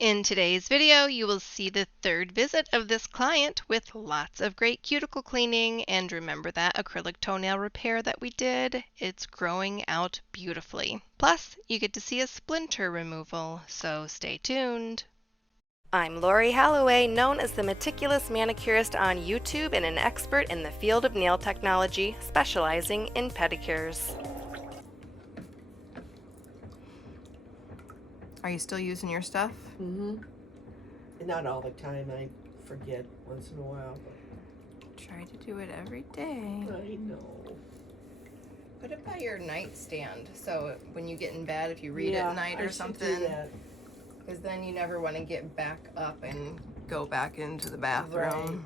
In today's video, you will see the third visit of this client with lots of great cuticle cleaning, and remember that acrylic toenail repair that we did? It's growing out beautifully. Plus, you get to see a splinter removal, so stay tuned. I'm Lori Holloway, known as the Meticulous Manicurist on YouTube and an expert in the field of nail technology, specializing in pedicures. Are you still using your stuff? Mm-hmm. Not all the time. I forget once in a while. Try to do it every day. I know. Put it by your nightstand, so when you get in bed, if you read at night or something, because then you never want to get back up and go back into the bathroom. Right.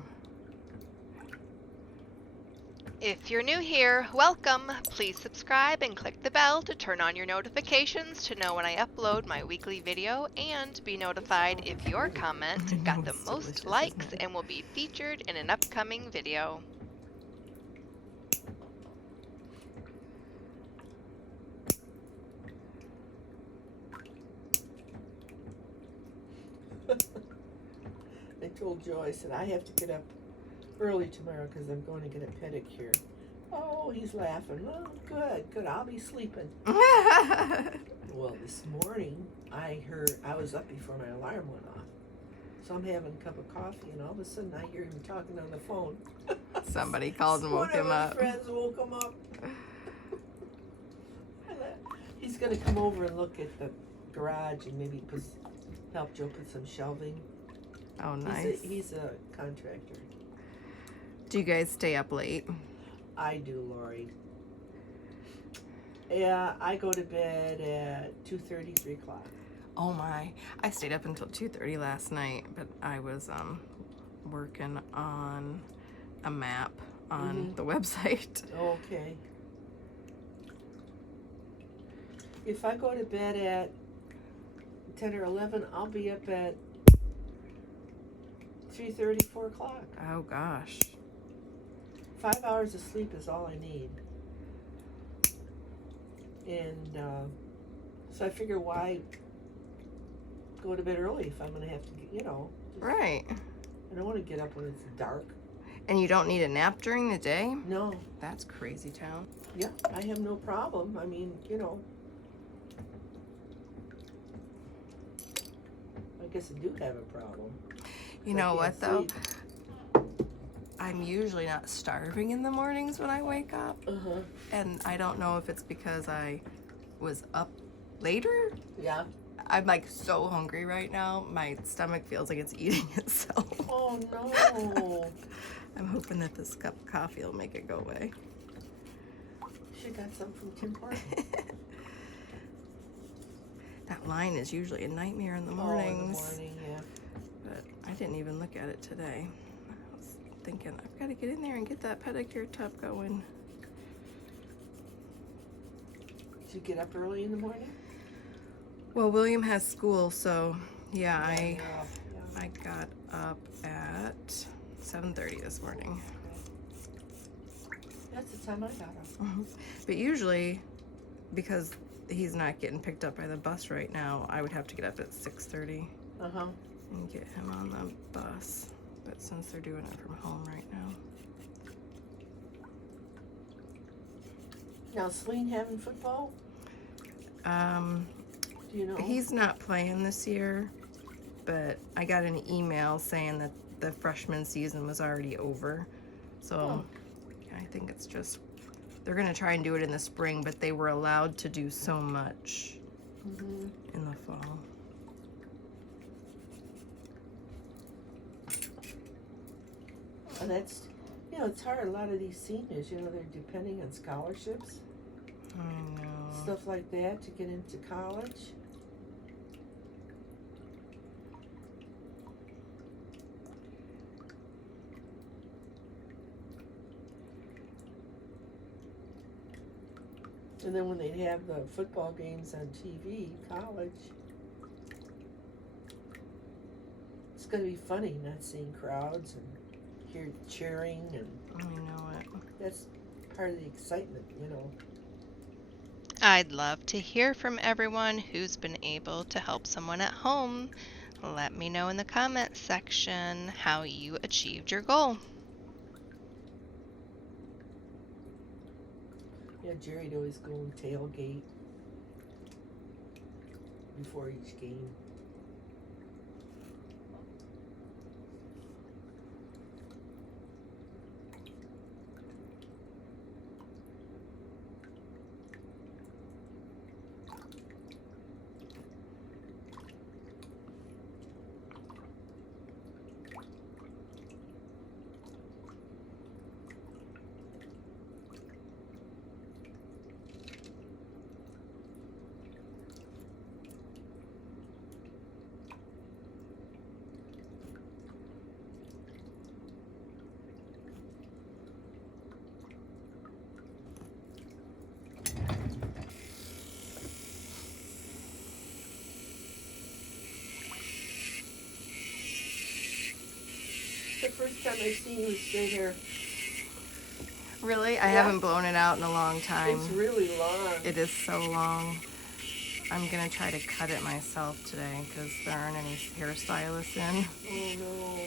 If you're new here, welcome. Please subscribe and click the bell to turn on your notifications to know when I upload my weekly video, and be notified if your comment got the most likes and will be featured in an upcoming video. I told Joe, I said, I have to get up early tomorrow because I'm going to get a pedicure. Oh, he's laughing. Oh, good. I'll be sleeping. Well, this morning, I was up before my alarm went off. So I'm having a cup of coffee, and all of a sudden I hear him talking on the phone. Somebody called and woke him up. One of his friends woke him up. He's going to come over and look at the garage and maybe help Joe put some shelving. Oh, nice. He's a contractor. Do you guys stay up late? I do, Lori. Yeah, I go to bed at 2:30, 3 o'clock. Oh my. I stayed up until 2:30 last night, but I was working on a map on the website. Okay. If I go to bed at 10 or 11, I'll be up at 3:30, 4 o'clock. Oh gosh. 5 hours of sleep is all I need. And so I figure, why go to bed early if I'm going to have to, Right. I don't want to get up when it's dark. And you don't need a nap during the day? No. That's crazy town. Yeah, I have no problem. I mean, I guess I do have a problem. You know what, though? I'm usually not starving in the mornings when I wake up. And I don't know if it's because I was up later. Yeah. I'm like so hungry right now. My stomach feels like it's eating itself. Oh no. I'm hoping that this cup of coffee will make it go away. She got some from Tim Hortons. That line is usually a nightmare in the mornings. Oh, in the morning, yeah. But I didn't even look at it today. I was thinking, I've got to get in there and get that pedicure tub going. Did you get up early in the morning? Well, William has school, so yeah, I Yeah. got up at 7:30 this morning. That's the time I got up. But usually, because he's not getting picked up by the bus right now, I would have to get up at 6:30 and get him on the bus. But since they're doing it from home right now. Now, Celine having football? Do you know? He's not playing this year, but I got an email saying that the freshman season was already over. So I think it's just, they're going to try and do it in the spring, but they were allowed to do so much in the fall. And that's, it's hard. A lot of these seniors, they're depending on scholarships. I know. Stuff like that to get into college. And then when they'd have the football games on TV, college, it's going to be funny not seeing crowds and hear cheering, and I know it. That's part of the excitement, I'd love to hear from everyone who's been able to help someone at home. Let me know in the comments section how you achieved your goal. Yeah, Jerry'd always go and tailgate before each game. The first time I seen you with straight hair. Really? I Yeah. haven't blown it out in a long time. It's really long. It is so long. I'm gonna try to cut it myself today because there aren't any hairstylists in. Oh no.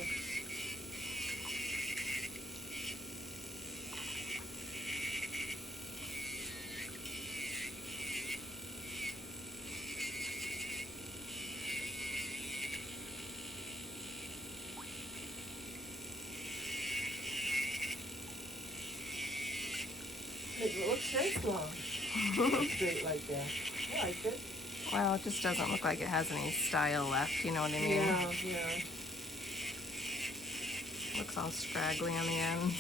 It looks nice long. Straight like that. I like it. Well, it just doesn't look like it has any style left, you know what I mean? Yeah, yeah. Looks all scraggly on the ends.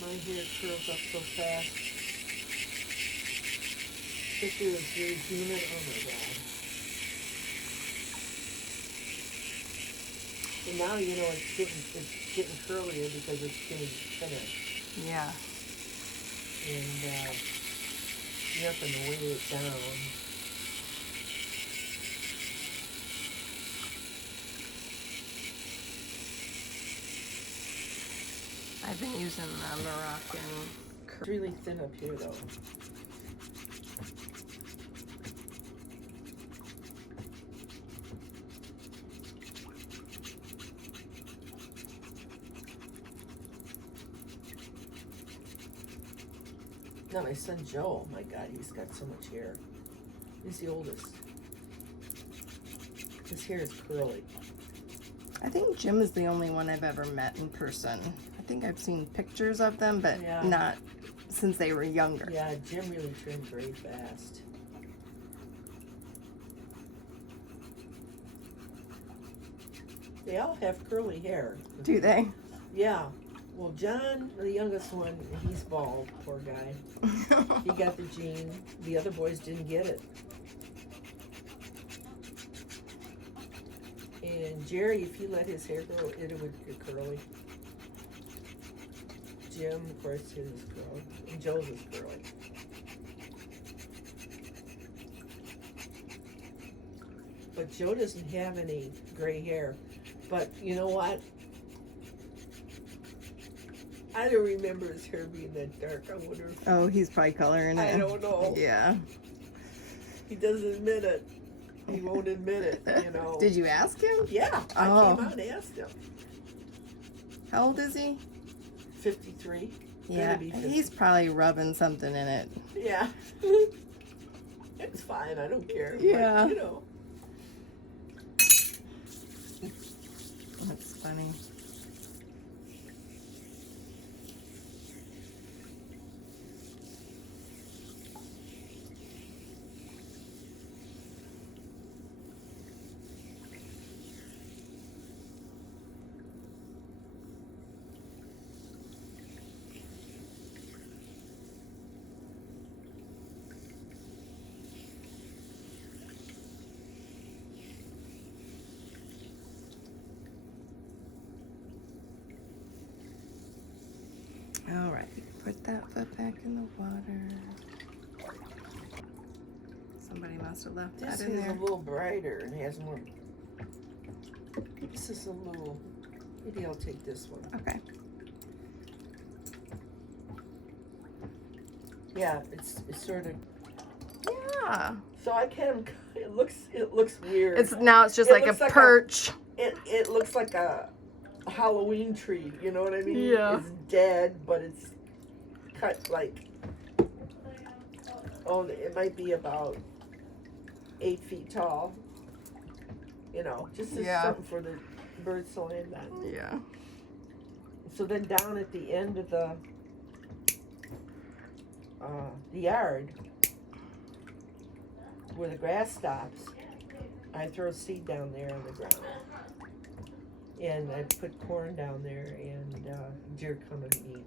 My hair curls up so fast. Especially with very humid. Oh my god. And now you know it's getting curlier because it's getting thinner. Yeah. And you have to weigh it down. I've been using the Moroccan. It's really thin up here though. Now my son Joe, oh my god, he's got so much hair. He's the oldest. His hair is curly. I think Jim is the only one I've ever met in person. I think I've seen pictures of them, but Yeah. not since they were younger. Yeah, Jim really trimmed very fast. They all have curly hair. Do they? Yeah. Well, John, the youngest one, he's bald, poor guy. He got the gene. The other boys didn't get it. And Jerry, if he let his hair grow, it would get curly. Jim, of course, his is curly. And Joe's is curly. But Joe doesn't have any gray hair. But you know what? I don't remember his hair being that dark. I wonder if... Oh, he's probably coloring it. I don't know. Yeah. He doesn't admit it. He won't admit it, you know. Did you ask him? Yeah, I Oh. came out and asked him. How old is he? 53. Yeah, Gonna be 50. he's probably rubbing something in it. Yeah. It's fine. I don't care. Yeah. But, you know. That's funny. All right, put that foot back in the water. Somebody must have left This that in is there. a little brighter and has more. This is a little Maybe I'll take this one. Okay. Yeah, it's sort of. Yeah. So I can. It looks weird. It's just It like a looks like perch. It looks like a Halloween tree. You know what I mean? Yeah. It's dead, but it's cut like. Oh, it might be about 8 feet tall. You know, just as something for the birds to land on. Yeah. So then down at the end of the yard, where the grass stops, I throw seed down there on the ground. And I put corn down there, and deer come and eat.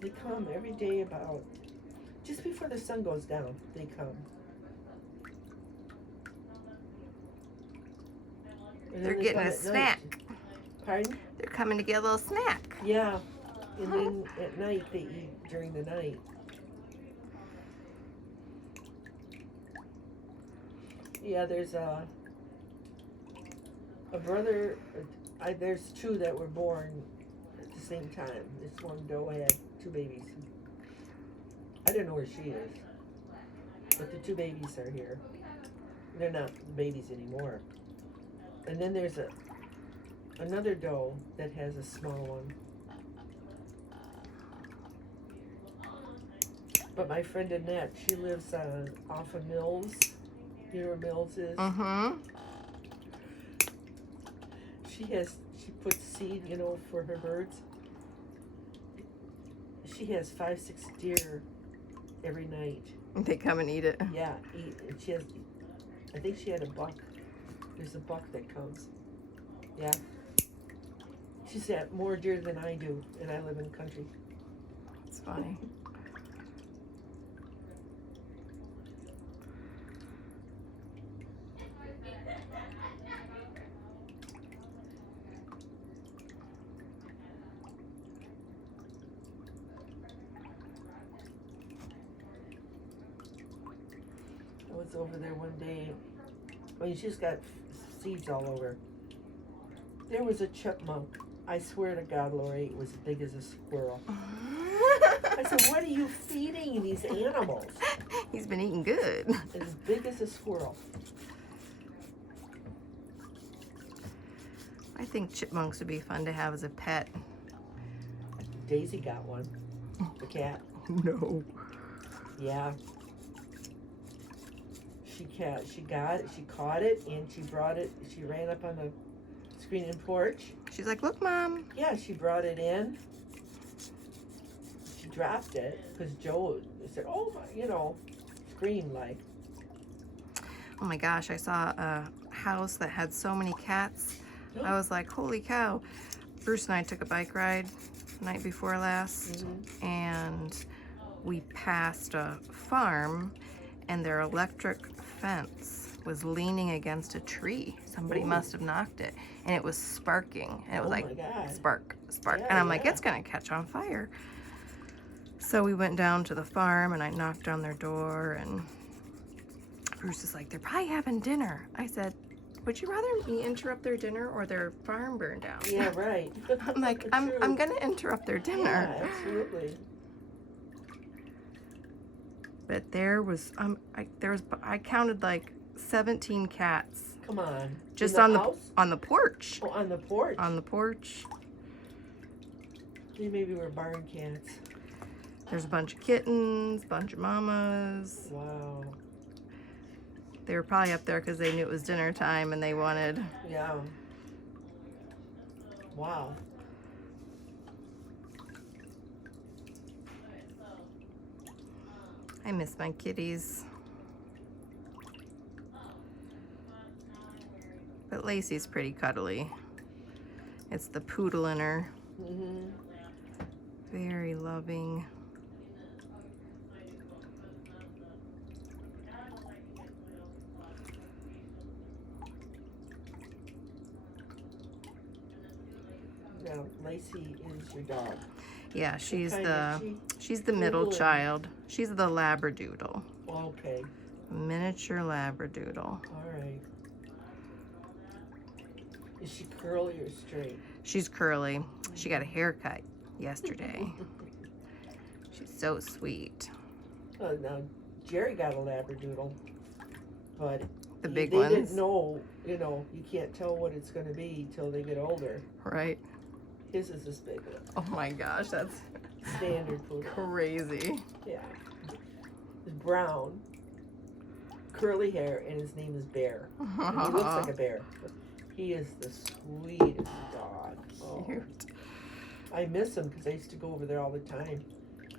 They come every day about, just before the sun goes down, they come. And They're then they getting come a at night. snack. Pardon? They're coming to get a little snack. Yeah. And then at night they eat during the night. Yeah, there's a brother, there's two that were born at the same time. This one doe had 2 babies. I don't know where she is, but the 2 babies are here. They're not babies anymore. And then there's another doe that has a small one. But my friend Annette, she lives off of Mills. You know where Mills is? Mm-hmm. She puts seed, for her birds. She has 5-6 deer every night. They come and eat it. Yeah, eat. And I think she had a buck. There's a buck that comes. Yeah. She's got more deer than I do, and I live in the country. It's funny. I was over there one day. She's got seeds all over. There was a chipmunk. I swear to God, Lori, it was as big as a squirrel. I said, what are you feeding these animals? He's been eating good. As big as a squirrel. I think chipmunks would be fun to have as a pet. Daisy got one. The cat. No. Yeah. She got it, she caught it, and she brought it, she ran up on the screening porch. She's like, look, Mom. Yeah, she brought it in. She dropped it, because Joe said, oh my, screamed like. Oh my gosh, I saw a house that had so many cats. I was like, holy cow. Bruce and I took a bike ride the night before last, and we passed a farm, and their electric fence was leaning against a tree. Somebody must have knocked it, and it was sparking. And it was like, spark, spark. Yeah, and I'm like, it's gonna catch on fire. So we went down to the farm, and I knocked on their door, and Bruce is like, they're probably having dinner. I said, would you rather me interrupt their dinner or their farm burn down? Yeah, right. I'm like, I'm gonna interrupt their dinner. Yeah, absolutely. But there was I counted like 17 cats. Come on. Just In on house? on the porch. Oh, on the porch. On the porch. They maybe were barn cats. There's a bunch of kittens, bunch of mamas. Wow. They were probably up there because they knew it was dinner time and they wanted. Yeah. Wow. I miss my kitties. But Lacey's pretty cuddly. It's the poodle in her. Very loving. Now, Lacey is your dog. Yeah, she's kind the is she? she's the middle Poodle and- child. She's the Labradoodle. Okay. Miniature Labradoodle. All right. Is she curly or straight? She's curly. She got a haircut yesterday. She's so sweet. Oh, now Jerry got a Labradoodle, but The big they ones. didn't know. You know, you can't tell what it's going to be till they get older. Right? His is this big one. Oh my gosh, that's Standard poodle. crazy. Yeah. He's brown, curly hair, and his name is Bear. And he looks like a bear. He is the sweetest dog. Oh, Cute. I miss him because I used to go over there all the time.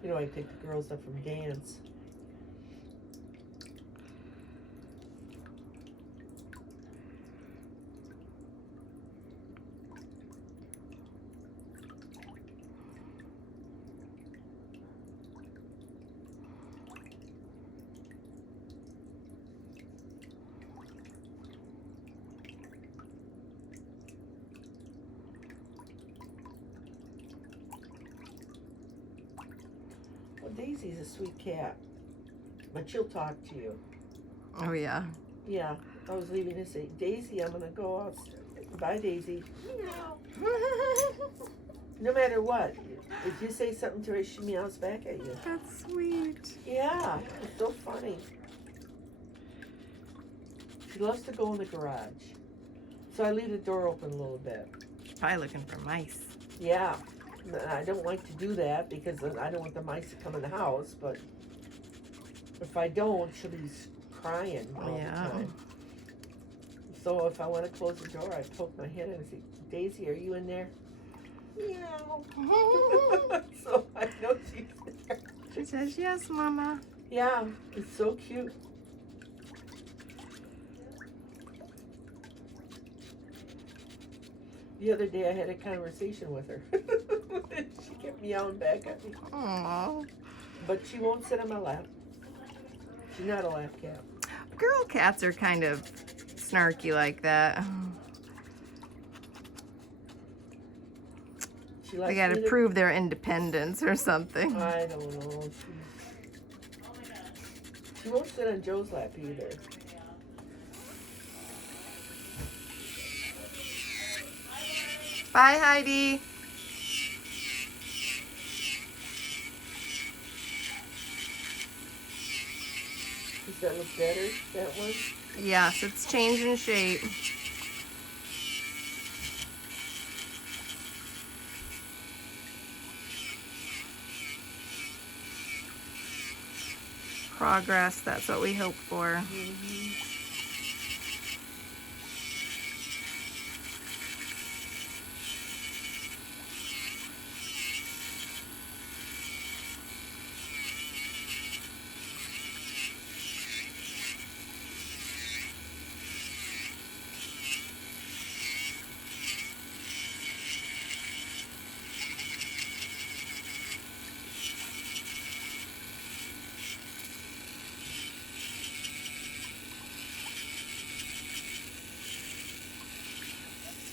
You know, I pick the girls up from dance. Well, Daisy's a sweet cat, but she'll talk to you. Oh yeah. Yeah, I was leaving to say, Daisy, I'm gonna go out. Bye, Daisy. Meow. No matter what, if you say something to her, she meows back at you. That's sweet. Yeah, it's so funny. She loves to go in the garage, so I leave the door open a little bit. She's probably looking for mice. Yeah, and I don't like to do that because then I don't want the mice to come in the house, but if I don't, she'll be crying all the time. So if I want to close the door, I poke my head in and say, Daisy, are you in there? Meow. So I know she's there. She says, yes, Mama. Yeah, it's so cute. The other day I had a conversation with her. She kept meowing back at me. Aww. But she won't sit on my lap. She's not a lap cat. Girl cats are kind of snarky like that. She likes They gotta me to- prove their independence or something. I don't know. She won't sit on Joe's lap either. Bye, Heidi. Does that look better, that one? Yes, it's changing shape. Progress, that's what we hope for.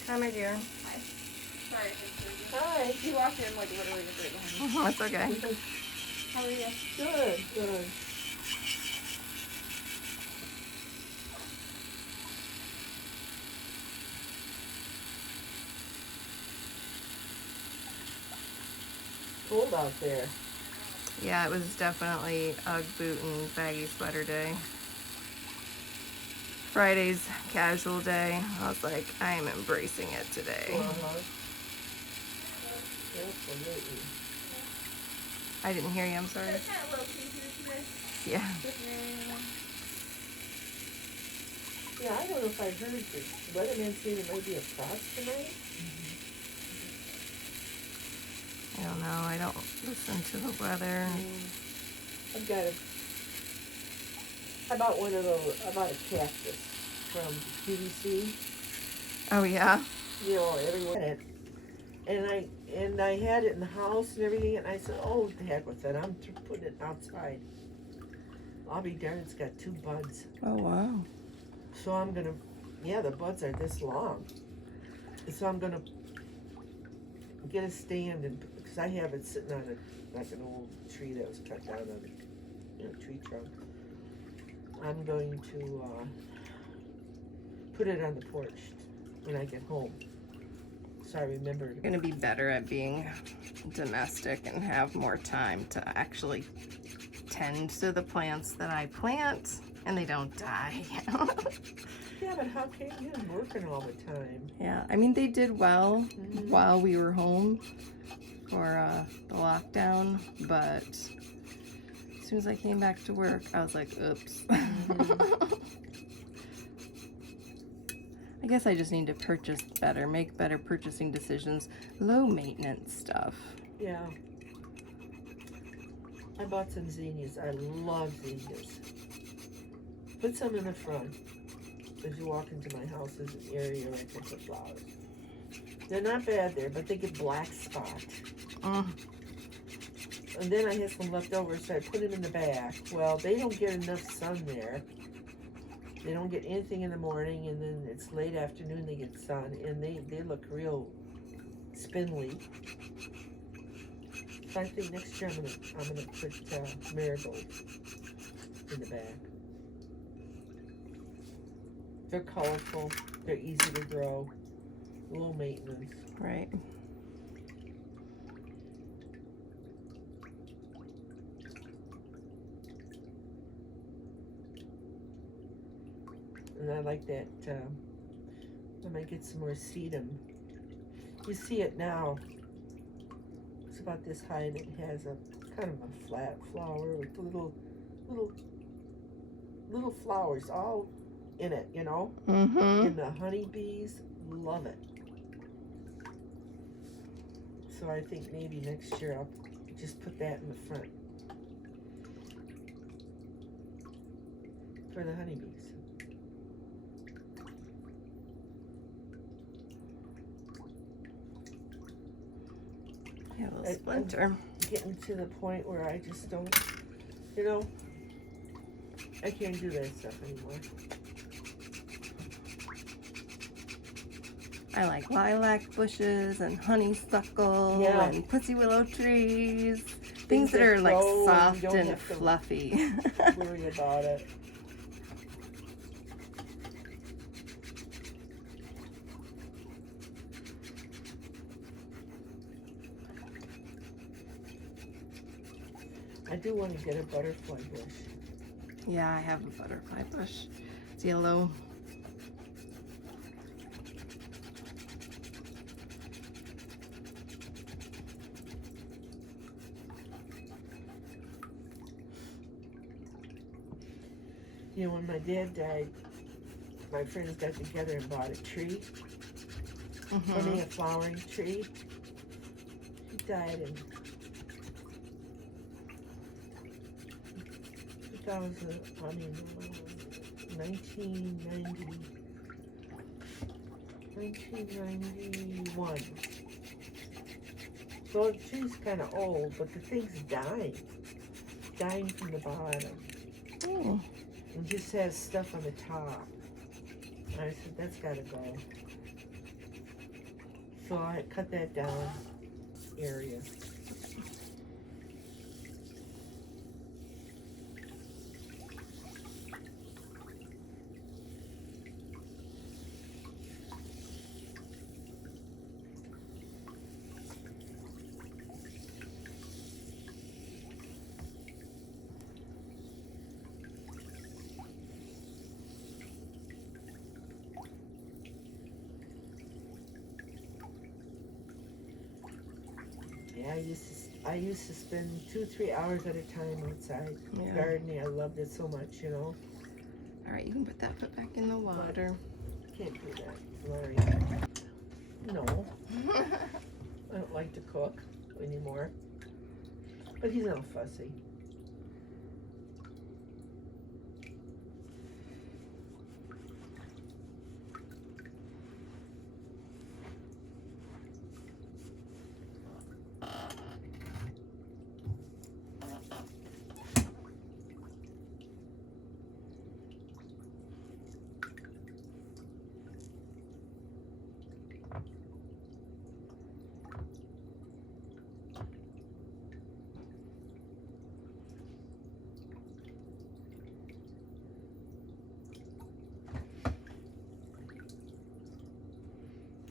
Hi, my dear. Sorry. Hi. You walked in like literally just right behind me. That's okay. How are you? Good, good. Cold out there. Yeah, it was definitely Ugg boot and baggy sweater day. Friday's casual day. I was like, I am embracing it today. Absolutely. I didn't hear you, I'm sorry. It's kind of low key here today. Yeah. Just very, Yeah, I don't know if I heard the weatherman say there might be a frost tonight. I don't know. I don't listen to the weather. I've got a. I bought one of those. I bought a cactus from QVC. Oh, yeah. You know, everyone had it, and I had it in the house and everything. And I said, "Oh, the heck with it! I'm putting it outside." I'll be darned, it's got 2 buds. Oh, wow. So I'm gonna. Yeah, the buds are this long. So I'm gonna get a stand and because I have it sitting on like an old tree that was cut down on a tree trunk. I'm going to put it on the porch when I get home. So I remember. You're gonna be better at being domestic and have more time to actually tend to the plants that I plant, and they don't die. Yeah, but how can you? I'm working all the time. Yeah, I mean, they did well while we were home for the lockdown, but as soon as I came back to work, I was like, oops. I guess I just need to purchase better, make better purchasing decisions, low maintenance stuff. Yeah. I bought some zinnias. I love zinnias. Put some in the front. As you walk into my house, there's an area where I can put flowers. They're not bad there, but they get black spot. And then I had some left over, so I put them in the back. Well, they don't get enough sun there. They don't get anything in the morning, and then it's late afternoon they get sun, and they look real spindly. So I think next year I'm gonna put marigolds in the back. They're colorful. They're easy to grow. Low maintenance. Right. And I like that. I might get some more sedum. You see it now. It's about this high, and it has a kind of a flat flower with little flowers all in it, you know. And the honeybees love it. So I think maybe next year I'll just put that in the front for the honeybees. Yeah, a little splinter. Getting to the point where I just don't, you know, I can't do that stuff anymore. I like lilac bushes and honeysuckle and pussy willow trees. Things that are like grow soft and you don't and have to fluffy. worry about it. I do want to get a butterfly bush. Yeah, I have a butterfly bush. It's yellow. You know, when my dad died, my friends got together and bought a tree. I mean, a flowering tree. He died in 1991. So the tree's kind of old, but the thing's dying from the bottom. Oh. And just has stuff on the top. And I said, that's gotta go. So I cut that down area. Yeah, I used to spend 2-3 hours at a time outside gardening. I loved it so much, you know. All right, you can put that foot back in the water. Can't do that, Larry. No. I don't like to cook anymore. But he's not fussy.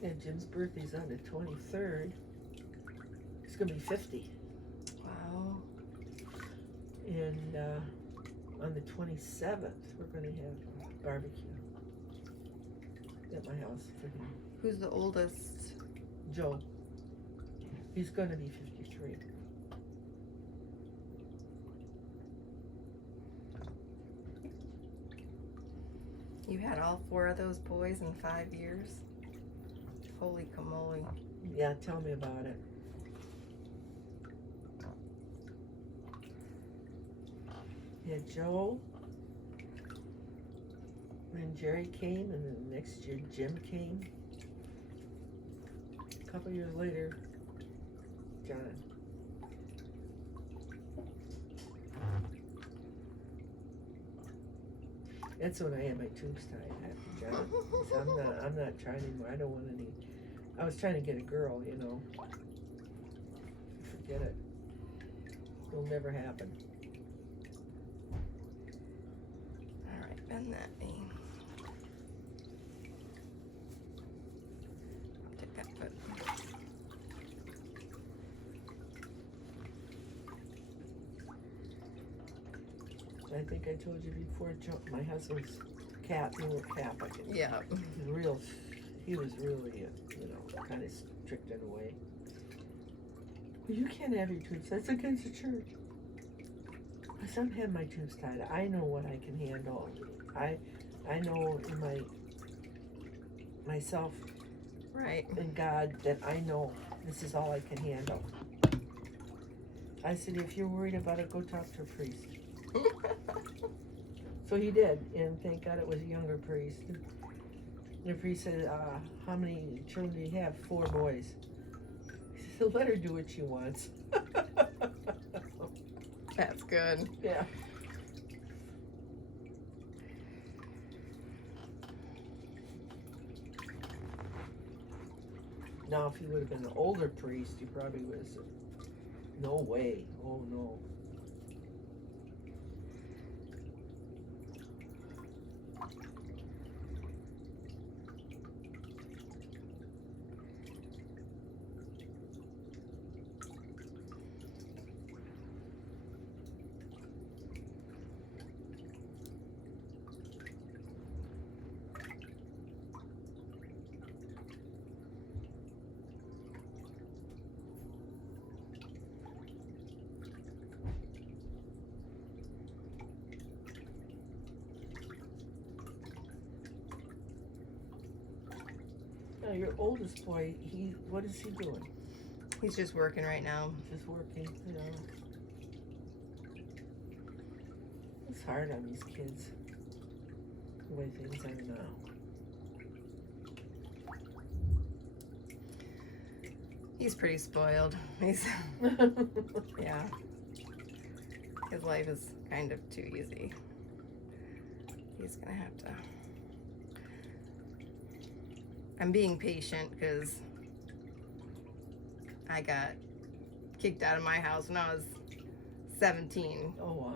Yeah, Jim's birthday's on the 23rd. He's gonna be 50. Wow. And on the 27th, we're gonna have a barbecue at my house for him. Who's the oldest? Joe. He's gonna be 53. You had all 4 of those boys in 5 years? Holy camole. Yeah, tell me about it. Yeah, Joe. Then Jerry came, and then the next year Jim came. A couple years later, John. That's when I had my tubes tied after John. So I'm not trying anymore. I don't want any. I was trying to get a girl, you know. Forget it. It'll never happen. All right, bend that knee. I'll take that foot. I think I told you before, my husband's cat, little cat, Yeah. he was really, kind of strict in a way. Well, you can't have your tubes, that's against the church. My son had my tubes tied. I know what I can handle. I know in myself Right. and God that I know this is all I can handle. I said, if you're worried about it, go talk to a priest. So he did, and thank God it was a younger priest. The priest said, how many children do you have? 4 boys. He said, let her do what she wants. That's good. Yeah. Now, if he would have been an older priest, he probably would have said, no way. Oh, no. Now, your oldest boy, what is he doing? He's just working right now. Just working, It's hard on these kids, the way things are now. He's pretty spoiled. He's yeah. His life is kind of too easy. He's gonna have to. I'm being patient because I got kicked out of my house when I was 17. Oh, wow.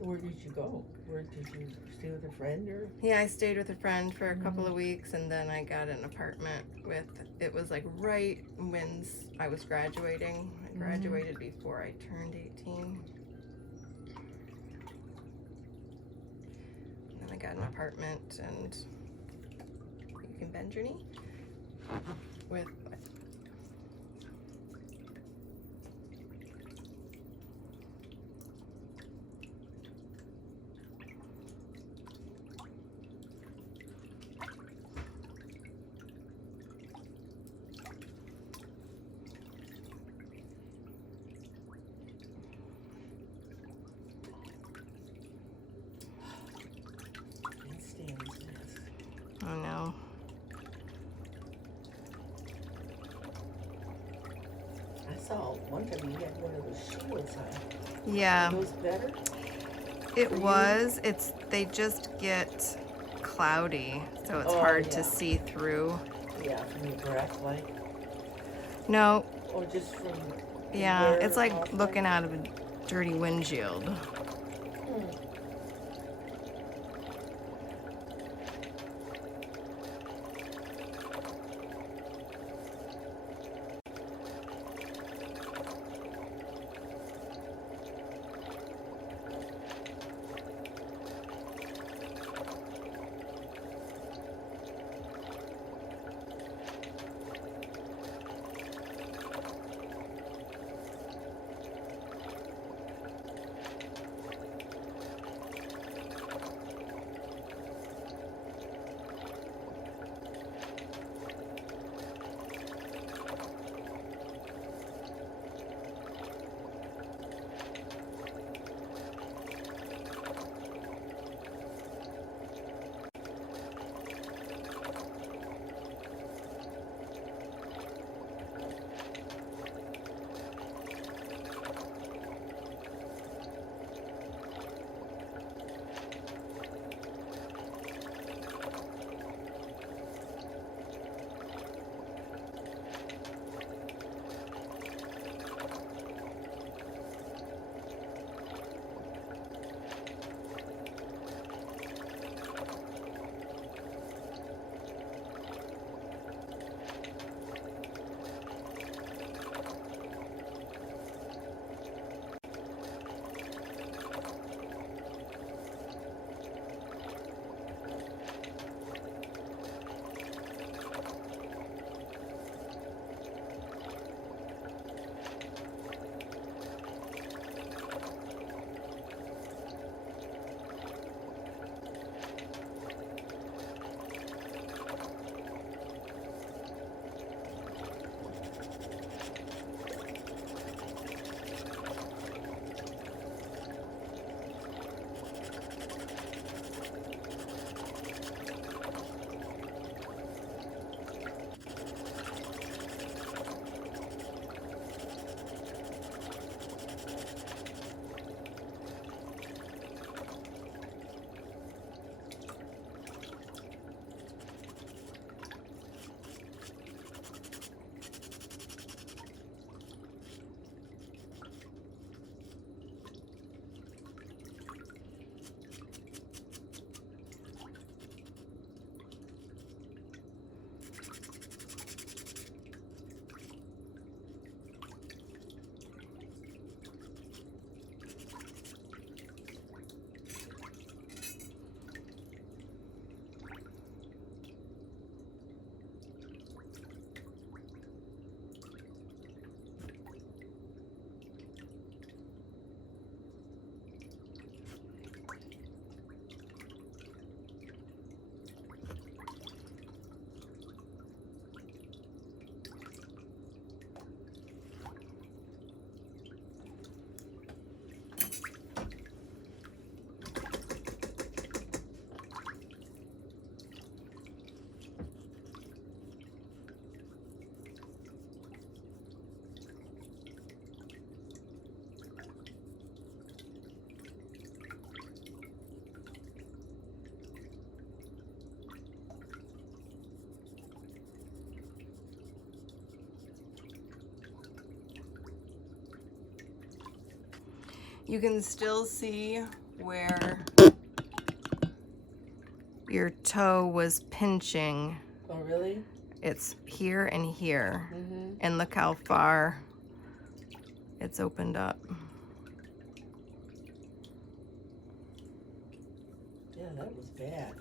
Where did you go? Where did you stay with a friend or? Yeah, I stayed with a friend for a couple of weeks, and then I got an apartment with, it was like right when I was graduating. I graduated before I turned 18. And then I got an apartment, and you can bend your knee with, oh no. I saw one time you had one of those shields on. Yeah. Are those better? It For you? was. They just get cloudy, so it's hard yeah. to see through. Yeah, from your breath, like, No, or just from Yeah, Very it's like awful. looking out of a dirty windshield. Hmm. You can still see where your toe was pinching. Oh, really? It's here and here. Mm-hmm. And look how far it's opened up. Yeah, that was bad.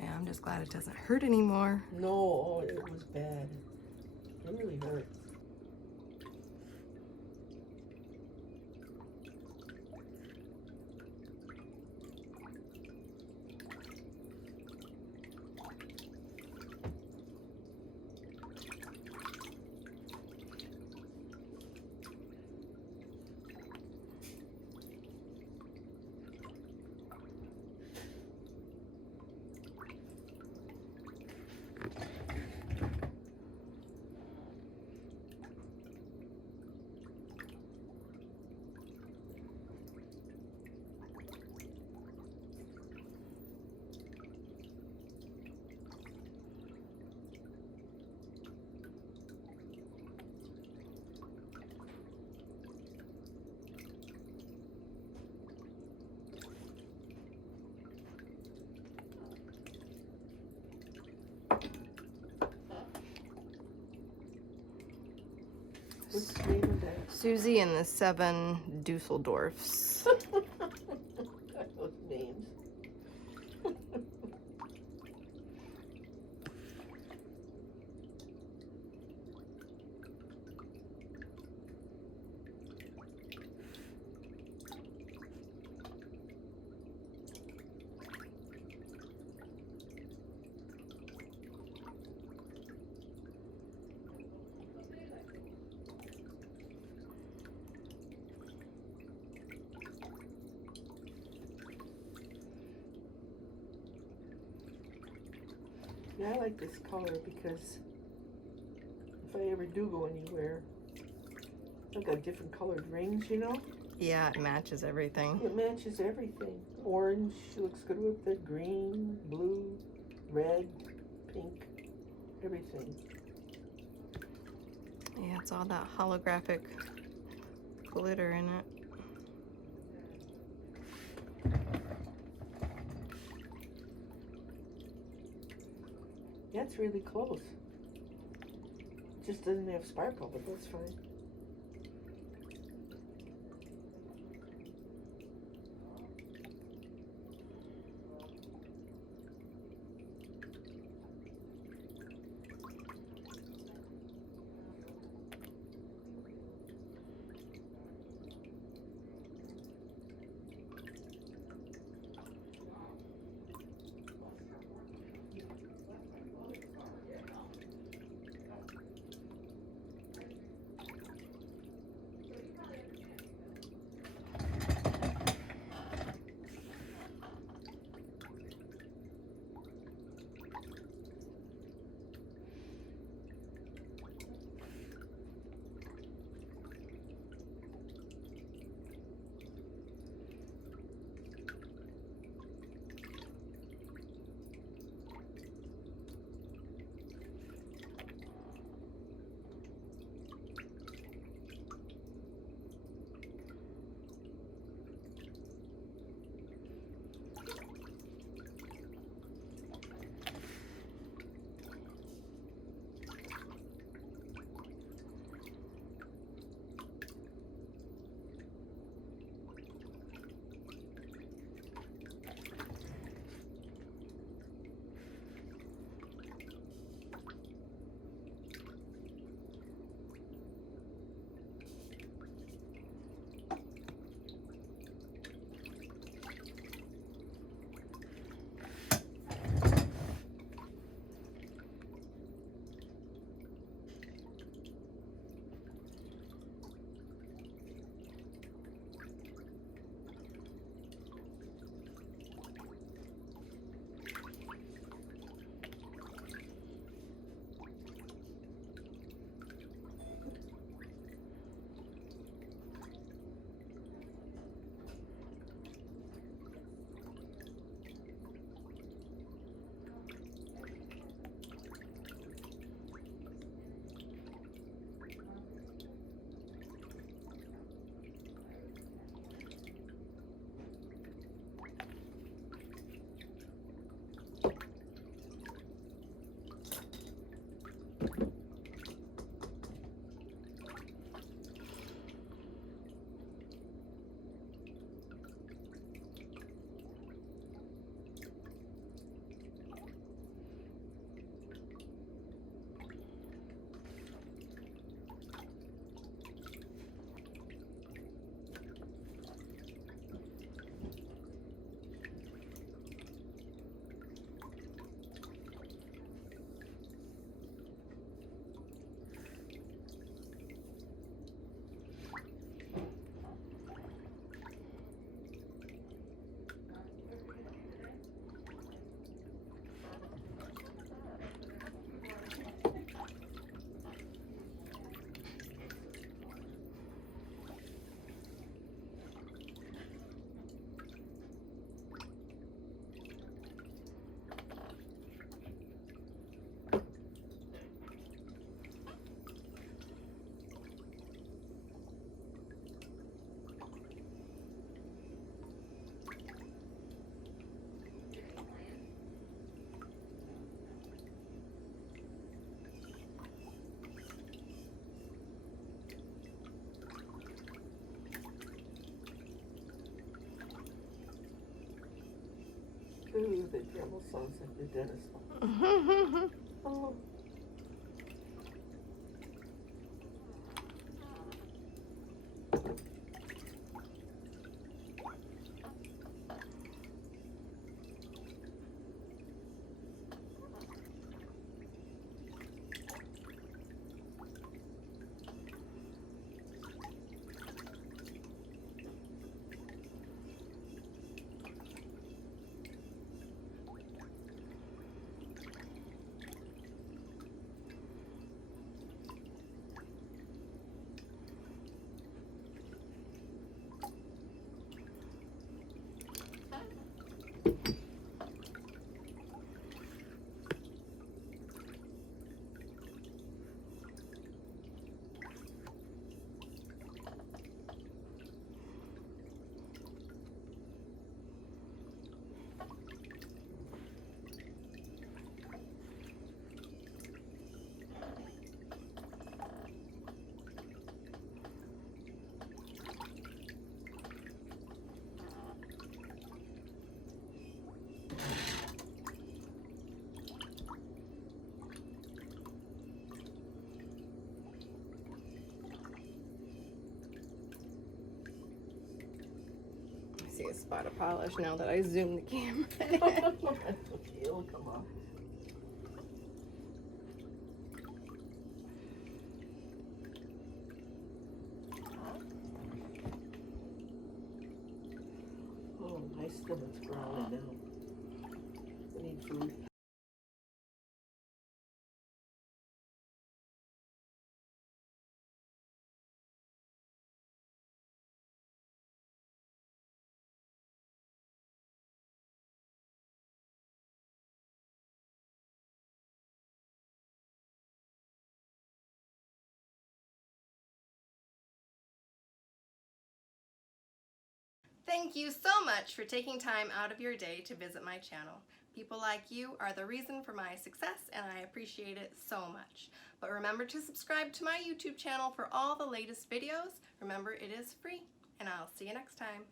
Yeah, I'm just glad it doesn't hurt anymore. No, oh, it was bad. It really hurt. What's the name of that? Susie and the Seven Dusseldorfs. Those names. Yeah, I like this color because if I ever do go anywhere, I've got different colored rings, you know? Yeah, it matches everything. It matches everything. Orange looks good with it, green, blue, red, pink, everything. Yeah, it's all that holographic glitter in it. That's really close. Just doesn't have sparkle, but that's fine. It almost sounds like the dentist one. Oh. I see a spot of polish now that I zoom the camera. Okay, it'll come off. Oh, my stomach's growling now. I need food. Thank you so much for taking time out of your day to visit my channel. People like you are the reason for my success, and I appreciate it so much. But remember to subscribe to my YouTube channel for all the latest videos. Remember, it is free, and I'll see you next time.